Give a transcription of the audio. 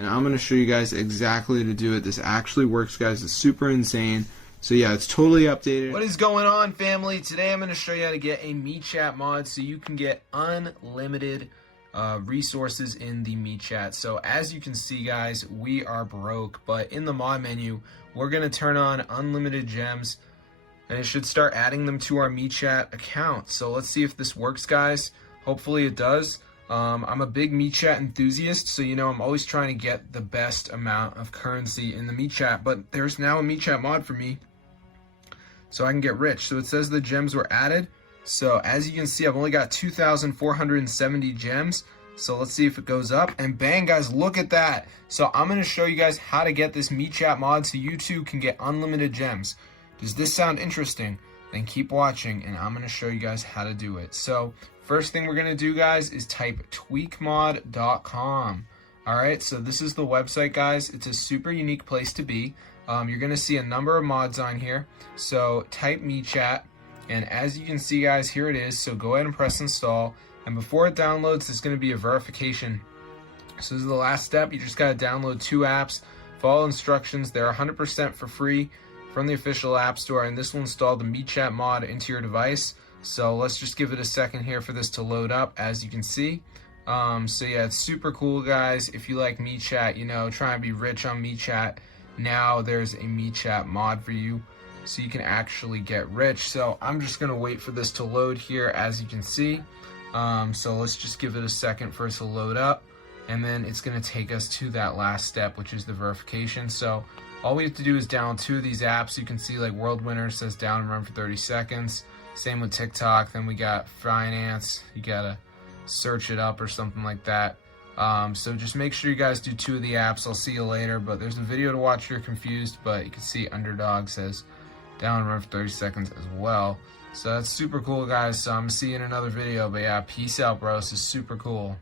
and I'm going to show you guys exactly how to do it. This actually works, guys. It's super insane. So yeah, it's totally updated. What is going on, family? Today I'm going to show you how to get a MeChat mod so you can get unlimited resources in the MeChat. So as you can see, guys, we are broke, but in the mod menu, we're going to turn on unlimited gems, and it should start adding them to our MeChat account. So let's see if this works, guys. Hopefully it does. I'm a big MeChat enthusiast, so you know I'm always trying to get the best amount of currency in the MeChat, but there's now a MeChat mod for me, so I can get rich. So it says the gems were added. So as you can see, I've only got 2,470 gems. So let's see if it goes up. And bang, guys, look at that. So I'm going to show you guys how to get this MeChat mod so you too can get unlimited gems. Does this sound interesting? Then keep watching and I'm going to show you guys how to do it. So first thing we're going to do, guys, is type tweakmod.com. Alright, so this is the website, guys. It's a super unique place to be. You're going to see a number of mods on here. So type MeChat, and as you can see, guys, here it is. So go ahead and press install, and before it downloads, there's going to be a verification. So this is the last step. You just got to download 2 apps, follow instructions. They're 100% for free from the official app store, and this will install the MeChat mod into your device. So let's just give it a second here for this to load up, as you can see. So yeah, it's super cool, guys. If you like MeChat, you know, trying to be rich on MeChat, now there's a MeChat mod for you, so you can actually get rich. So I'm just gonna wait for this to load here, as you can see. So let's just give it a second for it to load up, and then it's gonna take us to that last step, which is the verification. So all we have to do is download 2 of these apps. You can see like World Winner says down and run for 30 seconds. Same with TikTok. Then we got Finance. You gotta search it up or something like that. So just make sure you guys do 2 of the apps. I'll see you later, but there's a video to watch if you're confused, but you can see Underdog says down and run for 30 seconds as well. So that's super cool, guys. So I'm gonna see you in another video, but yeah, peace out, bro. This is super cool.